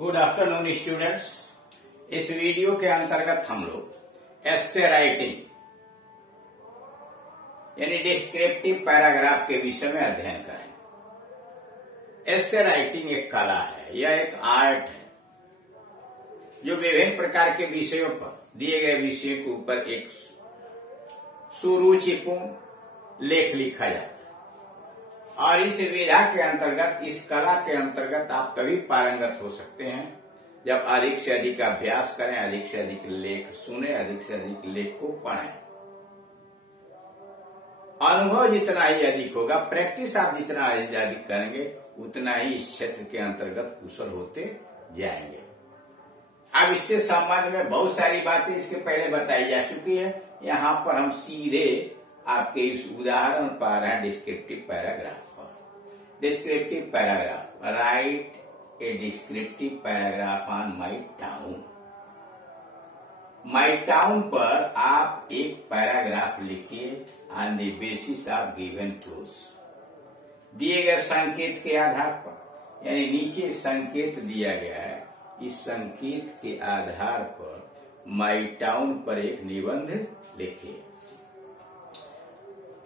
Good afternoon students. इस video के अंतर्गत हम लोग एस्से राइटिंग यानी डिस्क्रिप्टिव पैराग्राफ के विषय में अध्ययन करें। एस्से राइटिंग एक कला है, यह एक आर्ट है जो विभिन्न प्रकार के विषयों पर दिए गए विषय के ऊपर एक सुरुचिपूर्ण लेख लिखा जाता है और इस विधा के अंतर्गत, इस कला के अंतर्गत आप तभी पारंगत हो सकते हैं जब अधिक से अधिक अभ्यास करें, अधिक से अधिक लेख सुने, अधिक से अधिक लेख को पढ़ें। अनुभव जितना ही अधिक होगा, प्रैक्टिस आप जितना अधिक करेंगे, उतना ही इस क्षेत्र के अंतर्गत कुशल होते जाएंगे। अब इससे संबंध में बहुत सारी बातें इसके पहले बताई जा चुकी है। यहाँ पर हम सीधे आपके इस उदाहरण पर आ रहे हैं डिस्क्रिप्टिव पैराग्राफ पर। Descriptive paragraph, right A descriptive paragraph on my town. My town पर आप एक पैराग्राफ लिखिए on the basis of given close. दिए गए संकेत के आधार पर, यानी नीचे संकेत दिया गया है, इस संकेत के आधार पर माई टाउन पर एक निबंध लिखिए।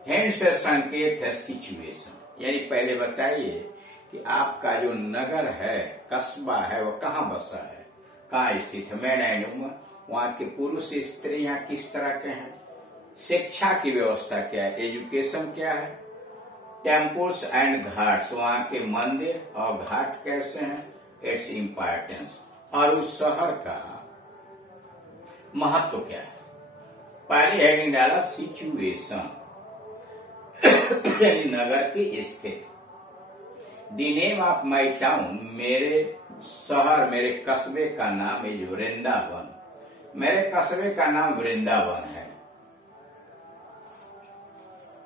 हेंस संकेत है सिचुएशन, यानी पहले बताइए कि आपका जो नगर है, कस्बा है, वो कहाँ बसा है, कहाँ स्थित है। मैन एंड वुमन, वहां के पुरुष स्त्रियां किस तरह के हैं, शिक्षा की व्यवस्था क्या है, एजुकेशन क्या है, टेम्पल्स एंड घाट्स, वहां के मंदिर और घाट कैसे हैं, इट्स इम्पोर्टेंस, और उस शहर का महत्व क्या है। पहली हेडिंग डाला सिचुएशन, यानी नगर की स्थिति। The name of my town, मेरे शहर, मेरे कस्बे का नाम है वृंदावन। मेरे कस्बे का नाम वृंदावन है।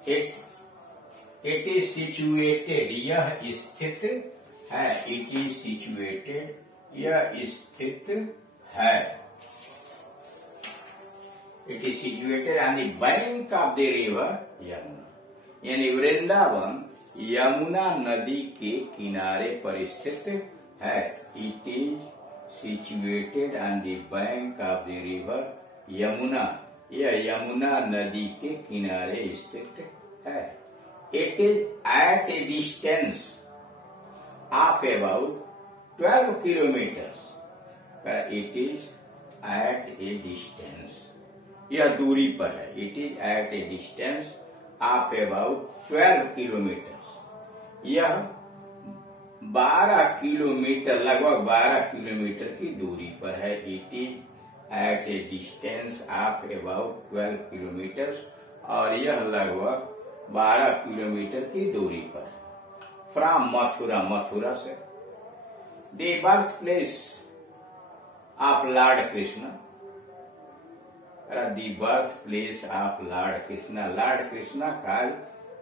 इट इज सिचुएटेड, यह स्थित है। इट इज सिचुएटेड, यह स्थित है। It is situated on the bank of the river Yamuna, यानी वृंदावन यमुना नदी के किनारे पर स्थित है। It is situated on the bank of the river Yamuna, यह यमुना नदी के किनारे स्थित है। It is at a distance of about 12 kilometres. It is at a distance, यह दूरी पर है। It is at a distance of about 12 kilometres, यह 12 किलोमीटर, लगभग 12 किलोमीटर की दूरी पर है। It is at a distance of about 12 kilometres, और यह लगभग 12 किलोमीटर की दूरी पर है। फ्रॉम मथुरा, मथुरा से। The birth place of Lord Krishna, the birth place of Lord Krishna, Lord Krishna का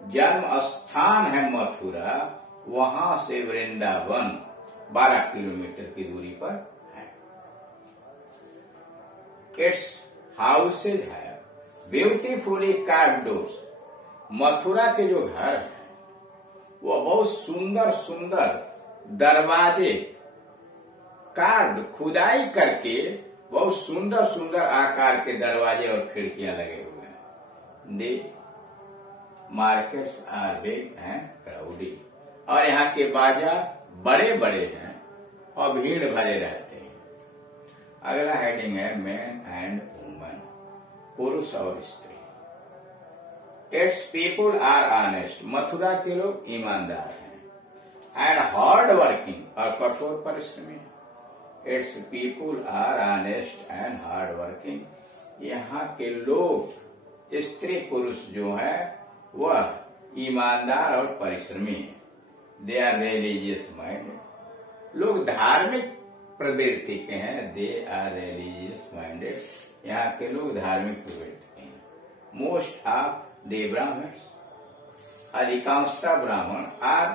जन्म स्थान है मथुरा, वहां से वृंदावन 12 किलोमीटर की दूरी पर है। इट्स हाउसेज है ब्यूटीफुली कार्व्ड डोर्स, मथुरा के जो घर है वो बहुत सुंदर सुंदर दरवाजे, कार्ड, खुदाई करके बहुत सुंदर सुंदर आकार के दरवाजे और खिड़कियां लगे हुए हैं। The markets are big and crowdy, और यहाँ के बाजार बड़े बड़े हैं और भीड़ भरे रहते हैं। अगला हेडिंग है मैन एंड वुमन, पुरुष और स्त्री। Its people are honest, Mathura के लोग ईमानदार हैं। एंड हार्ड वर्किंग, और कठोर परिश्रमी। Its people are honest and hard working, यहाँ के लोग, स्त्री पुरुष जो है, वह ईमानदार और परिश्रमी है। दे आर रिलीजियस माइंडेड, लोग धार्मिक प्रवृत्ति के हैं। दे आर रिलीजियस माइंडेड, यहाँ के लोग धार्मिक प्रवृत्ति के हैं। मोस्ट ऑफ द ब्राह्मण्स, अधिकांशतः ब्राह्मण, are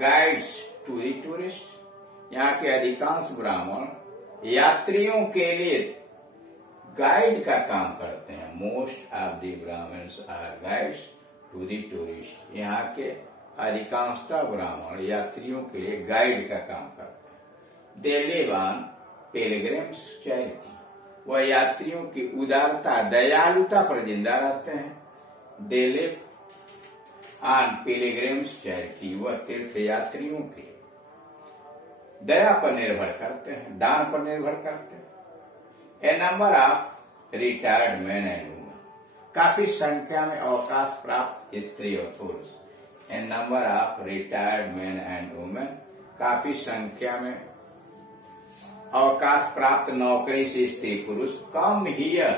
guides to the tourist, यहाँ के अधिकांश ब्राह्मण यात्रियों के लिए गाइड का काम करते हैं। Most of the Brahmins are guides to the tourist, यहाँ के अधिकांशतः ब्राह्मण यात्रियों के लिए गाइड का काम करते हैं। They live on pilgrims charity, वह यात्रियों की उदारता दयालुता पर जिंदा रहते हैं। They live on pilgrims charity, वह तीर्थ यात्रियों के दया पर निर्भर करते हैं, दान पर निर्भर करते हैं। A number of retired man and women, काफी संख्या में अवकाश प्राप्त स्त्री और पुरुष। A number of retired man and women, काफी संख्या में अवकाश प्राप्त नौकरी से स्त्री पुरुष come here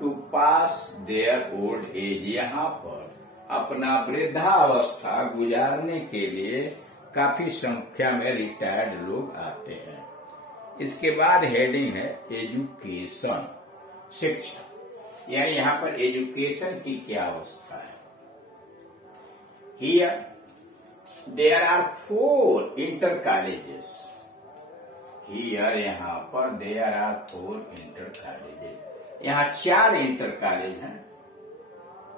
to pass their old age, यहाँ पर अपना वृद्धावस्था गुजारने के लिए काफी संख्या में रिटायर्ड लोग आते हैं। इसके बाद हेडिंग है एजुकेशन, शिक्षा, यानी यहाँ पर एजुकेशन की क्या अवस्था है। Here there are 4 inter colleges, here यहाँ पर देयर आर 4 इंटर कॉलेजेस, यहाँ 4 इंटर कॉलेज हैं।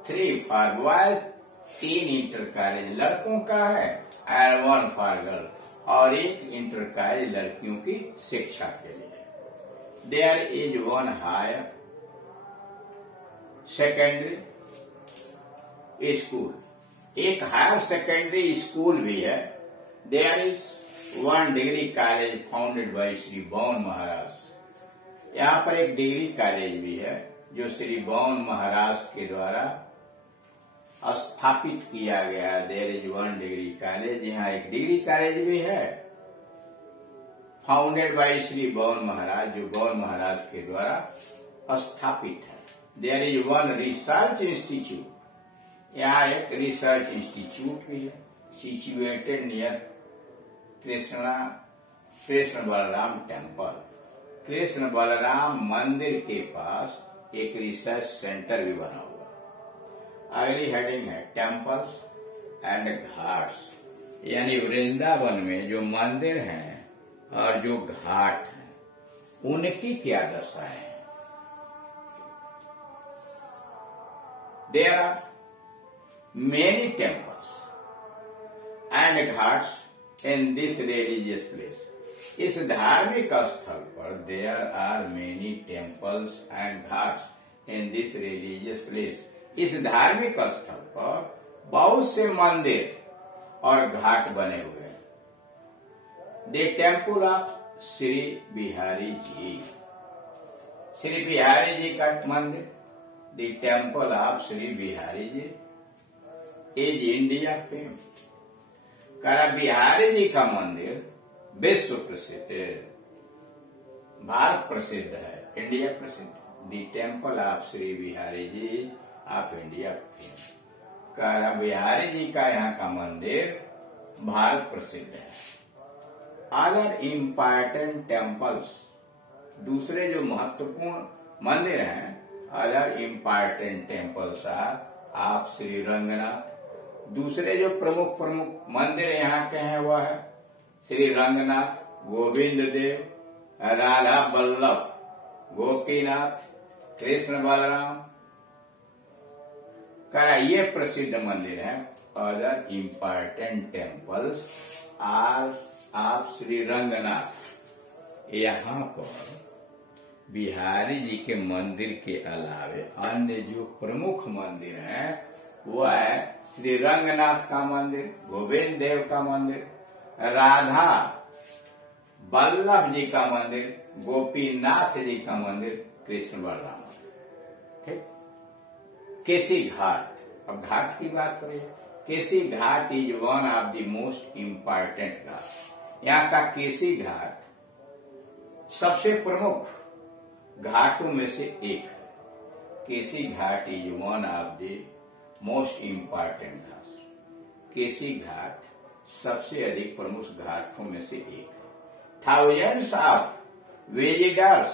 3 फॉर बॉयज, 3 इंटर कॉलेज लड़कों का है, एंड 1 फॉर गर्ल, और 1 इंटर कॉलेज लड़कियों की शिक्षा के लिए। There is 1 higher secondary school, एक हायर सेकेंडरी स्कूल भी है। There is 1 degree college founded by Shri Baun Maharaj, यहाँ पर एक डिग्री कॉलेज भी है जो श्री बौन महाराज के द्वारा स्थापित किया गया। देयर इज 1 डिग्री कॉलेज, यहाँ एक डिग्री कॉलेज भी है फाउंडेड बाय श्री बौन महाराज, जो बौन महाराज के द्वारा स्थापित है। देयर इज 1 रिसर्च इंस्टीट्यूट, यहाँ एक रिसर्च इंस्टीट्यूट भी है, situated near Krishna Balram temple, Krishna Balram मंदिर के पास एक रिसर्च सेंटर भी बना हुआ। अगली हेडिंग है टेम्पल्स एंड घाट्स, यानी वृंदावन में जो मंदिर हैं और जो घाट हैं उनकी क्या दशा है। There are many temples and ghats in this religious place, इस धार्मिक स्थल पर there are many temples and ghats in this religious place, इस धार्मिक स्थल पर बहुत से मंदिर और घाट बने हुए हैं। The temple of Shri Bihari ji, Shri Bihari ji का मंदिर, the temple of Shri Bihari ji is India fame, करा बिहारी जी का मंदिर विश्व प्रसिद्ध, भारत प्रसिद्ध है, इंडिया प्रसिद्ध। The temple of Shri Bihari ji of India fame, करा बिहारी जी का यहाँ का मंदिर भारत प्रसिद्ध है। अदर इम्पोर्टेंट टेम्पल्स, दूसरे जो महत्वपूर्ण मंदिर हैं, other important temples are of Shri Ranganath, दूसरे जो प्रमुख मंदिर यहाँ के हैं वह है श्री रंगनाथ, गोविंद देव, राधा वल्लभ, गोपीनाथ, कृष्ण बलराम का ये प्रसिद्ध मंदिर है। Other important temples are of Shri Ranganath, यहाँ पर बिहारी जी के मंदिर के अलावे अन्य जो प्रमुख मंदिर हैं वह है श्री रंगनाथ का मंदिर, गोविंद देव का मंदिर, राधा वल्लभ जी का मंदिर, गोपीनाथ जी का मंदिर, कृष्ण बलराम। ठीक, केसी घाट, अब घाट की बात करें, Keshi Ghat is 1 of the most important ghat, यहाँ का केसी घाट सबसे प्रमुख घाटों में से एक है। Keshi Ghat is 1 of the most important ghat, Keshi Ghat सबसे अधिक प्रमुख घाटों में से एक है। थाउजेंड्स ऑफ विजिटर्स,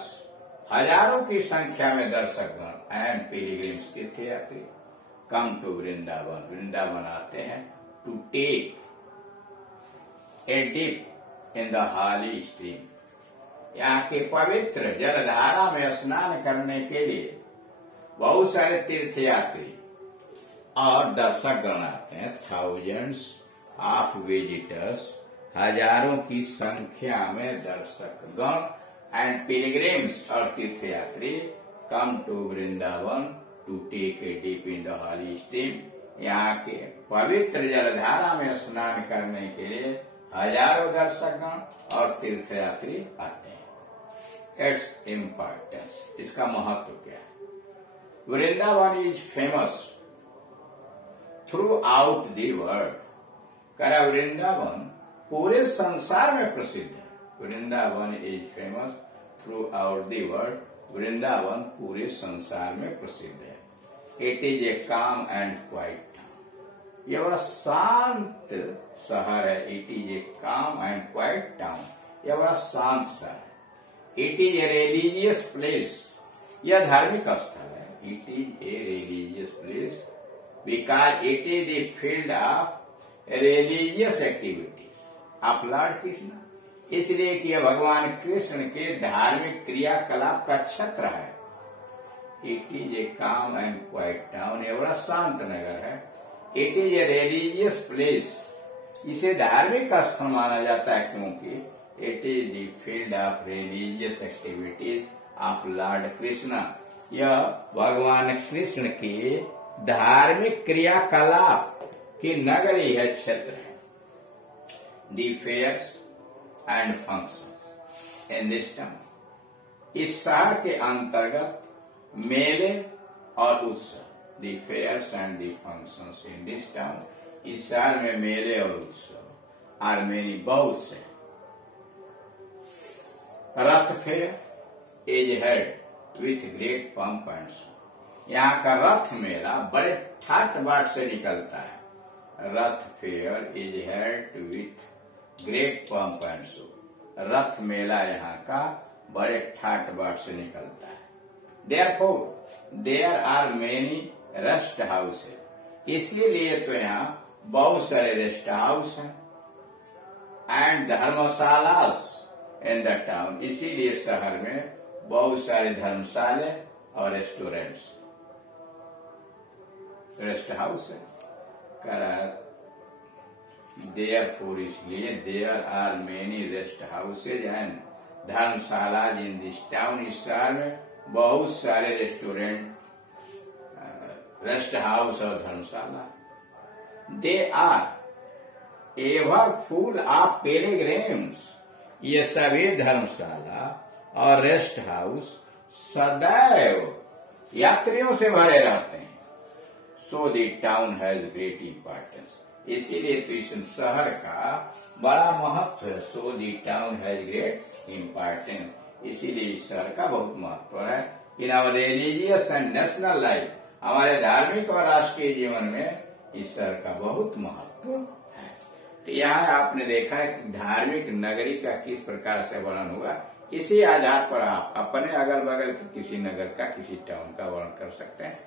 हजारों की संख्या में दर्शकगण एंड पिलग्रिम्स, तीर्थयात्री कम टू वृंदावन, वृंदावन आते हैं to take a dip in the holy stream, यहाँ के पवित्र जलधारा में स्नान करने के लिए बहुत सारे तीर्थयात्री और दर्शकगण आते हैं। थाउजेंड्स ऑफ विजिटर्स, हजारों की संख्या में दर्शकगण एंड पिलग्रिम्स और तीर्थयात्री come to Vrindavan to take a dip in the holy stream. यहाँ के पवित्र जलधारा में स्नान करने के लिए हजारों दर्शकगण और तीर्थयात्री आते हैं। इट्स इम्पोर्टेंस, इसका महत्व क्या है? Vrindavan is famous through out the world. करा वृंदावन पूरे संसार में प्रसिद्ध है। Vrindavan is famous through out the world. Vrindavan पूरे संसार में प्रसिद्ध है। इट इज ए काम एंड क्वाइट टाउन। यह बड़ा शांत शहर है। इट इज ए काम एंड क्वाइट टाउन। यह बड़ा शांत शहर है। It is a religious place. यह धार्मिक स्थल है। It is a religious place because it is the field of religious activities of Lord Krishna. इसलिए कि यह भगवान कृष्ण के धार्मिक क्रियाकलाप का क्षेत्र है। इट इज ए काम एंड क्वाइट टाउन। यह बड़ा शांत नगर है। It is a religious place. इसे धार्मिक स्थल माना जाता है क्योंकि it is the field of religious activities of Lord Krishna. यह भगवान कृष्ण के धार्मिक क्रियाकलाप की नगरी है, क्षेत्र है। The fairs and functions in this town. इस शहर के अंतर्गत मेले और उत्सव। The fairs and the functions in this town. इस शहर में मेले और उत्सव आर मेनी, बहुत से। रथ fair is held with great pump and show. यहाँ का रथ मेला बड़े ठाट बाट से निकलता है। रथ fair is held with great pump and show. रथ मेला यहाँ का बड़े ठाट बाट से निकलता है। Therefore there are many rest houses. इसीलिए तो यहाँ बहुत सारे रेस्ट हाउस हैं and dharamshalas in the town. इसीलिए शहर में बहुत सारे धर्मशाले और रेस्टोरेंट्स, रेस्ट हाउस है। देयरफॉर इसलिए there are many rest houses and dharamshala in this town. इस शहर में बहुत सारे रेस्टोरेंट, रेस्ट हाउस और धर्मशाला। They are ever full of pilgrims. ये सभी धर्मशाला और रेस्ट हाउस सदैव यात्रियों से भरे रहते हैं। So the town has great importance. इसीलिए तो इस शहर का बड़ा महत्व है। So the town has great importance. इसीलिए इस शहर का बहुत महत्व है। In our religious and national life, हमारे धार्मिक और राष्ट्रीय जीवन में इस शहर का बहुत महत्व है। तो यहाँ आपने देखा है कि धार्मिक नगरी का किस प्रकार से वर्णन हुआ। इसी आधार पर आप अपने अगल बगल के किसी नगर का, किसी टाउन का वर्णन कर सकते हैं।